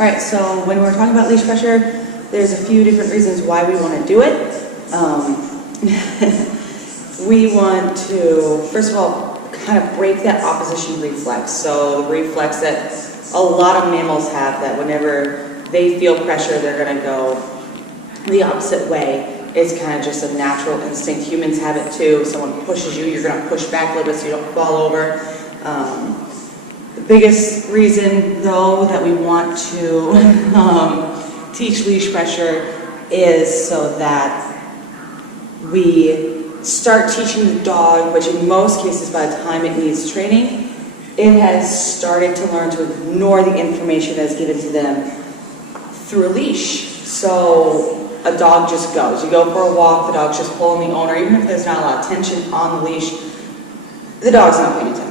All right, so when we're talking about leash pressure, there's a few different reasons why we want to do it. We want to, first of all, kind of break that opposition reflex. So the reflex that a lot of mammals have, that whenever they feel pressure, they're going to go the opposite way. It's kind of just a natural instinct. Humans have it too. If someone pushes you, you're going to push back a little bit so you don't fall over. The biggest reason, though, that we want to teach leash pressure is so that we start teaching the dog, which in most cases by the time it needs training, it has started to learn to ignore the information that's given to them through a leash. So a dog just goes. You go for a walk, the dog's just pulling the owner, even if there's not a lot of tension on the leash, the dog's not paying attention.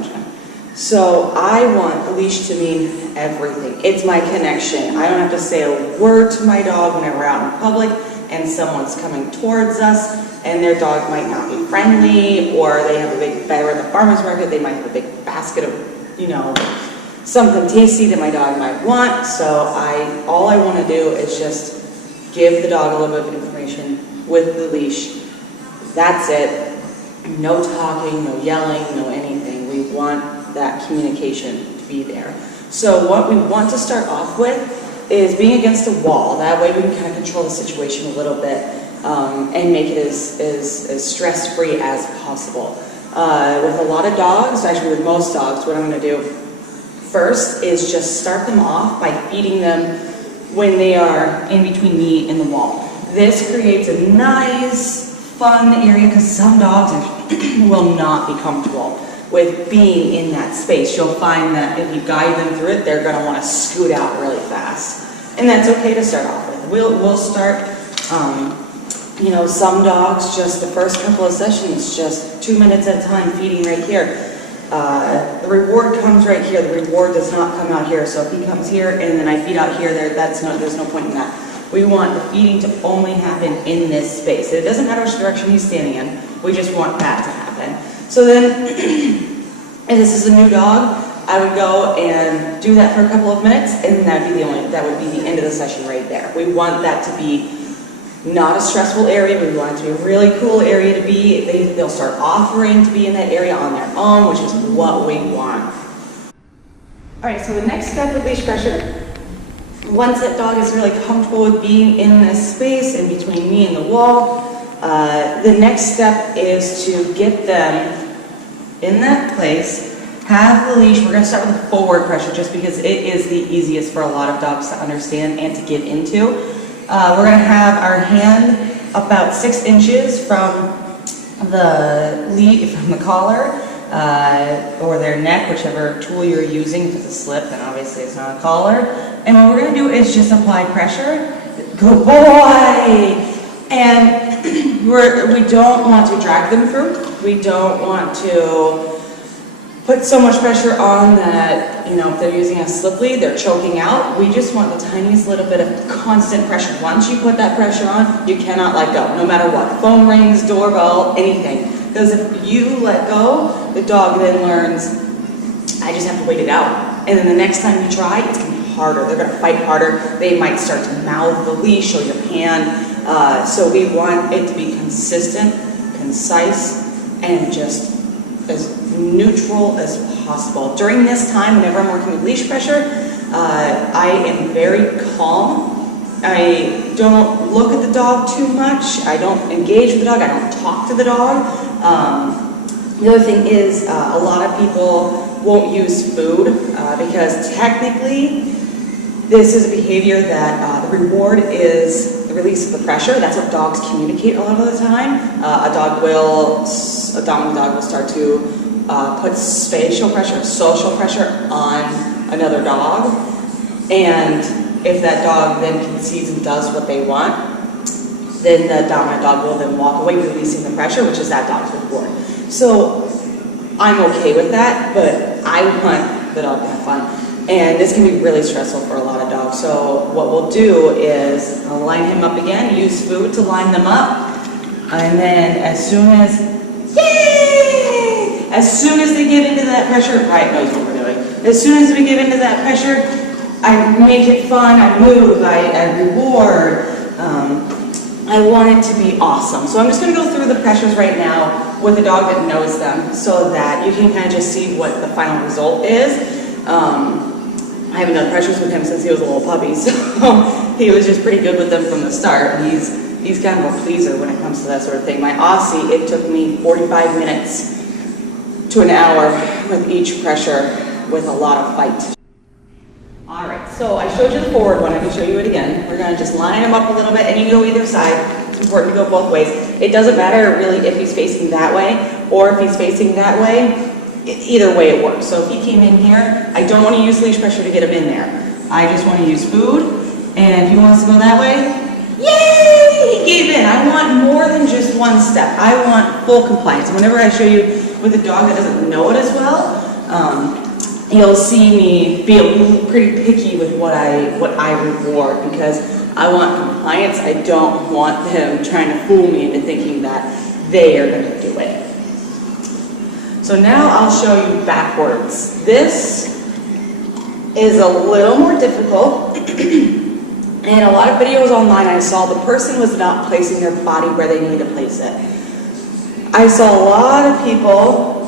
So I want the leash to mean everything. It's my connection. I don't have to say a word to my dog whenever we're out in public and someone's coming towards us and their dog might not be friendly, or they have a big bag at the farmer's market, they might have a big basket of, something tasty that my dog might want. So all I want to do is just give the dog a little bit of information with the leash. That's it. No talking, no yelling, no anything. We want that communication to be there. So what we want to start off with is being against a wall. That way we can kind of control the situation a little bit and make it as stress-free as possible. With a lot of dogs, actually with most dogs, what I'm going to do first is just start them off by feeding them when they are in between me and the wall. This creates a nice, fun area because some dogs will not be comfortable with being in that space. You'll find that if you guide them through it, they're going to want to scoot out really fast. And that's okay to start off with. We'll start, some dogs, just the first couple of sessions, just 2 minutes at a time, feeding right here. The reward comes right here. The reward does not come out here. So if he comes here and then I feed out here, there's no point in that. We want the feeding to only happen in this space. It doesn't matter which direction he's standing in. We just want that to happen. So then, if this is a new dog, I would go and do that for a couple of minutes, and that would be the end of the session right there. We want that to be not a stressful area. We want it to be a really cool area to be. They'll start offering to be in that area on their own, which is what we want. All right, so the next step with leash pressure, once that dog is really comfortable with being in this space in between me and the wall, the next step is to get them in that place, have the leash. We're going to start with the forward pressure just because it is the easiest for a lot of dogs to understand and to get into. We're going to have our hand about 6 inches from the collar or their neck, whichever tool you're using. If it's a slip, then obviously it's not a collar. And what we're going to do is just apply pressure. Good boy! And we don't want to drag them through. We don't want to put so much pressure on that, if they're using a slip lead, they're choking out. We just want the tiniest little bit of constant pressure. Once you put that pressure on, you cannot let go, no matter what. Phone rings, doorbell, anything. Because if you let go, the dog then learns, I just have to wait it out. And then the next time you try, it's going to be harder. They're going to fight harder. They might start to mouth the leash or your hand. So we want it to be consistent, concise, and just as neutral as possible. During this time, whenever I'm working with leash pressure, I am very calm. I don't look at the dog too much. I don't engage with the dog. I don't talk to the dog. The other thing is a lot of people won't use food because technically this is a behavior that the reward is the release of the pressure. That's what dogs communicate a lot of the time. A dominant dog will start to put spatial pressure, social pressure on another dog. And if that dog then concedes and does what they want, then the dominant dog will then walk away releasing the pressure, which is that dog's reward. So I'm okay with that, but I want the dog to have fun. And this can be really stressful for a lot of dogs. So what we'll do is I'll line him up again, use food to line them up. And then as soon as they get into that pressure, Riot knows what we're doing. As soon as we get into that pressure, I make it fun, I move, I reward. I want it to be awesome. So I'm just going to go through the pressures right now with a dog that knows them so that you can kind of just see what the final result is. I haven't done pressures with him since he was a little puppy, so he was just pretty good with them from the start. He's kind of a pleaser when it comes to that sort of thing. My Aussie, it took me 45 minutes to an hour with each pressure with a lot of fight. All right, so I showed you the forward one. I can show you it again. We're going to just line him up a little bit, and you can go either side. It's important to go both ways. It doesn't matter really if he's facing that way or if he's facing that way. Either way it works. So if he came in here, I don't want to use leash pressure to get him in there. I just want to use food, and if he wants to go that way, yay! He gave in. I want more than just one step. I want full compliance. Whenever I show you with a dog that doesn't know it as well, you'll see me be pretty picky with what I reward, because I want compliance. I don't want them trying to fool me into thinking that they are going to do it. So now I'll show you backwards. This is a little more difficult. In a lot of videos online I saw the person was not placing their body where they needed to place it. I saw a lot of people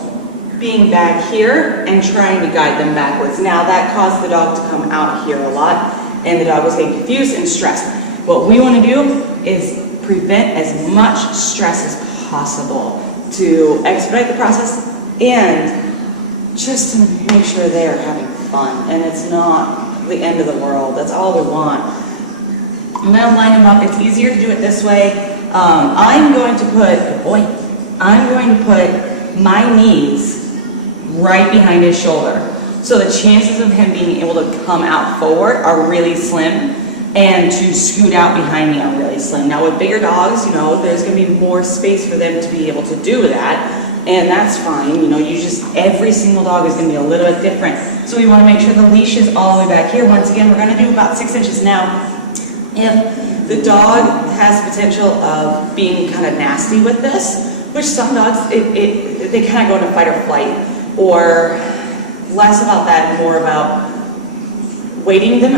being back here and trying to guide them backwards. Now that caused the dog to come out here a lot, and the dog was getting confused and stressed. What we want to do is prevent as much stress as possible to expedite the process and just to make sure they are having fun and it's not the end of the world. That's all we want. I'm going to line them up. It's easier to do it this way. I'm going to put my knees right behind his shoulder. So the chances of him being able to come out forward are really slim, and to scoot out behind me are really slim. Now with bigger dogs, you know, there's going to be more space for them to be able to do that, and that's fine. You know, every single dog is going to be a little bit different. So we want to make sure the leash is all the way back here. Once again, we're going to do about 6 inches now. If the dog has potential of being kind of nasty with this, which some dogs, they kind of go into fight or flight, or less about that and more about waiting the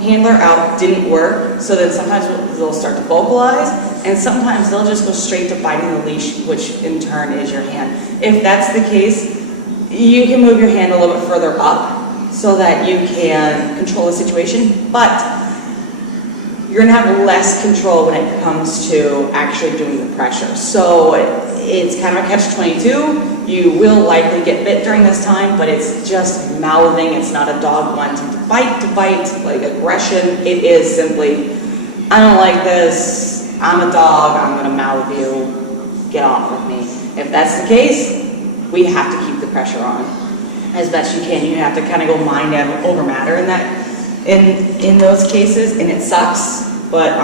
handler out didn't work, so then sometimes they'll start to vocalize, and sometimes they'll just go straight to biting the leash, which in turn is your hand. If that's the case, you can move your hand a little bit further up so that you can control the situation, but you're going to have less control when it comes to actually doing the pressure. So it's kind of a catch-22. You will likely get bit during this time, but it's just mouthing. It's not a dog wanting to bite, like aggression. It is simply, I don't like this, I'm a dog, I'm going to mouth you, get off with me. If that's the case, we have to keep the pressure on as best you can. You have to kind of go mind over matter in those cases, and it sucks, but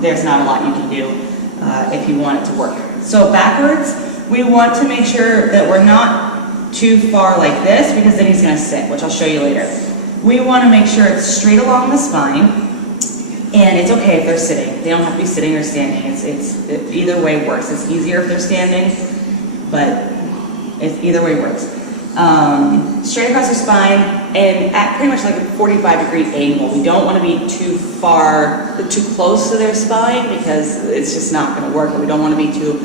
there's not a lot you can do if you want it to work. So backwards, we want to make sure that we're not too far like this, because then he's going to sit, which I'll show you later. We want to make sure it's straight along the spine, and it's okay if they're sitting. They don't have to be sitting or standing. Either way works. It's easier if they're standing, but either way works. Straight across their spine and at pretty much like a 45-degree angle. We don't want to be too close to their spine, because it's just not going to work. We don't want to be too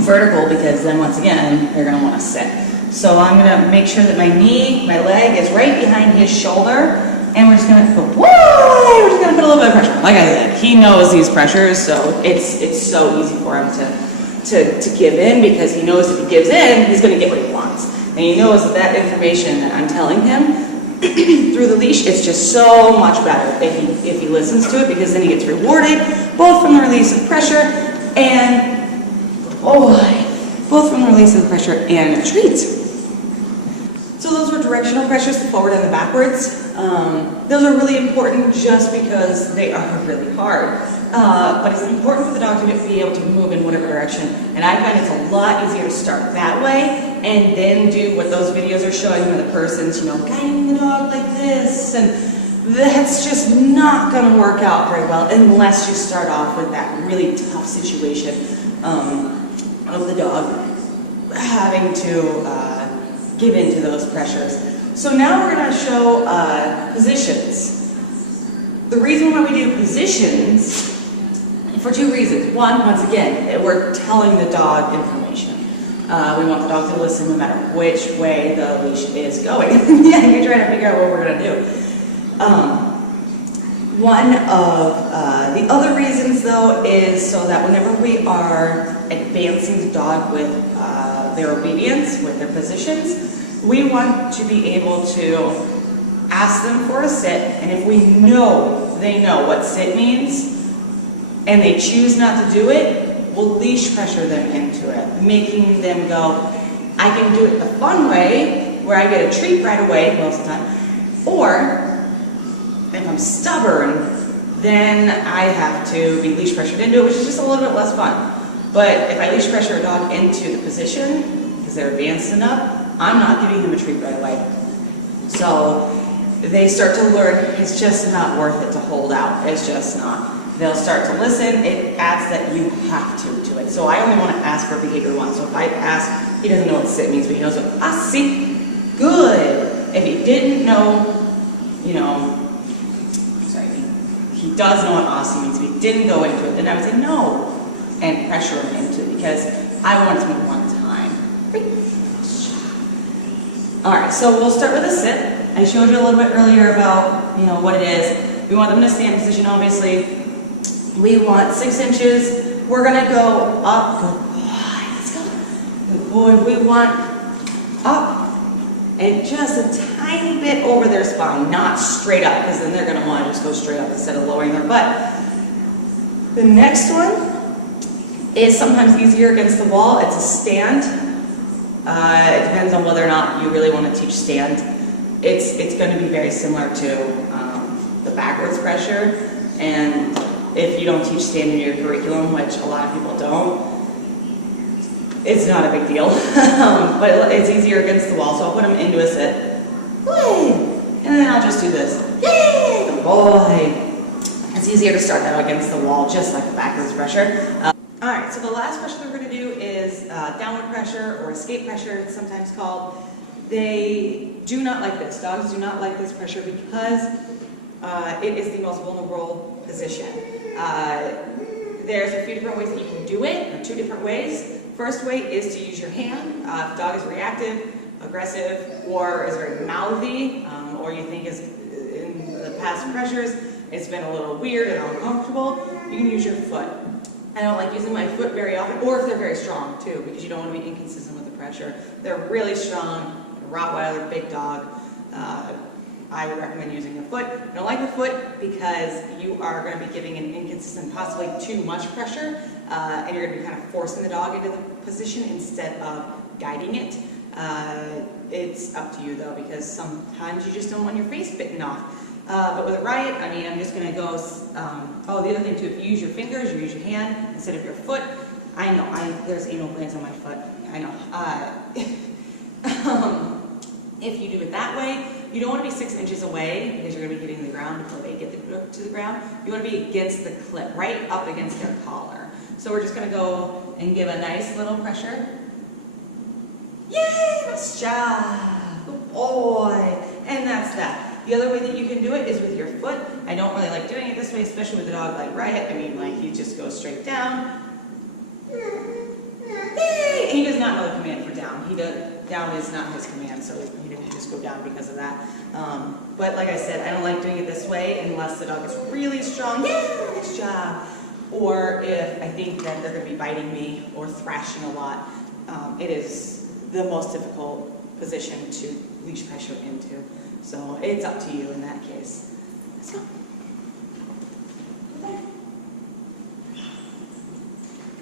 vertical, because then once again they're going to want to sit. So I'm going to make sure that my leg is right behind his shoulder, and we're just going to put a little bit of pressure. Like I said, he knows these pressures, so it's so easy for him to give in, because he knows if he gives in, he's going to get what he wants. And he knows that information that I'm telling him through the leash, it's just so much better if he listens to it, because then he gets rewarded both from the release of pressure and treats. So those were directional pressures, the forward and the backwards. Those are really important just because they are really hard. But it's important for the dog to be able to move in whatever direction. And I find it's a lot easier to start that way and then do what those videos are showing where the person's, guiding the dog like this. And that's just not going to work out very well unless you start off with that really tough situation of the dog having to give in to those pressures. So now we're going to show positions. The reason why we do positions, for two reasons. One, once again, we're telling the dog information. We want the dog to listen no matter which way the leash is going. Yeah, you're trying to figure out what we're going to do. One of the other reasons, though, is so that whenever we are advancing the dog with their obedience, with their positions, we want to be able to ask them for a sit, and if we know they know what sit means, and they choose not to do it, we'll leash pressure them into it, making them go, I can do it the fun way, where I get a treat right away most of the time, or if I'm stubborn, then I have to be leash pressured into it, which is just a little bit less fun. But if I leash pressure a dog into the position, because they're advanced enough, I'm not giving them a treat right away. So they start to learn it's just not worth it to hold out. It's just not. They'll start to listen. It adds that you have to it. So I only want to ask for behavior one. So if I ask, he doesn't know what sit means, but he knows what see, good. If he didn't know, he does know what asi means, but he didn't go into it, then I would say no, and pressure him into it, because I want it to be one time. All right, so we'll start with a sit. I showed you a little bit earlier about, what it is. We want them to stay in position, obviously. We want 6 inches. We're gonna go up, good boy, let's go. Good boy, we want up, and just a tiny bit over their spine, not straight up, because then they're gonna wanna just go straight up instead of lowering their butt. The next one is sometimes easier against the wall. It's a stand. It depends on whether or not you really want to teach stand. It's going to be very similar to the backwards pressure, and if you don't teach stand in your curriculum, which a lot of people don't, it's not a big deal. But it's easier against the wall, so I'll put them into a sit. Yay! And then I'll just do this. Yay! Good boy! It's easier to start that against the wall, just like the backwards pressure. All right, so the last pressure that we're going to do is downward pressure, or escape pressure, it's sometimes called. They do not like this. Dogs do not like this pressure because it is the most vulnerable position. There's a few different ways that you can do it, or 2 different ways. First way is to use your hand. If the dog is reactive, aggressive, or is very mouthy, or you think is in the past pressures, it's been a little weird and uncomfortable, you can use your foot. I don't like using my foot very often, or if they're very strong too, because you don't want to be inconsistent with the pressure. They're really strong, Rottweiler, big dog. I would recommend using your foot. I don't like the foot because you are going to be giving an inconsistent, possibly too much pressure, and you're going to be kind of forcing the dog into the position instead of guiding it. It's up to you though, because sometimes you just don't want your face bitten off. But with a riot, I'm just going to go, the other thing too, if you use your fingers, you use your hand instead of your foot. I know, there's anal glands on my foot, I know. If you do it that way, you don't want to be 6 inches away, because you're going to be hitting the ground before they get to the ground. You want to be against the clip, right up against their collar. So we're just going to go and give a nice little pressure. Yay, nice job, good boy, and that's that. The other way that you can do it is with your foot. I don't really like doing it this way, especially with a dog like Riot. He just goes straight down. And he does not know the command for down. Down is not his command, so he didn't just go down because of that. But like I said, I don't like doing it this way unless the dog is really strong. Yeah, nice job. Or if I think that they're going to be biting me or thrashing a lot. It is the most difficult position to leash pressure into. So it's up to you in that case. Let's go.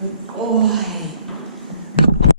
Good boy.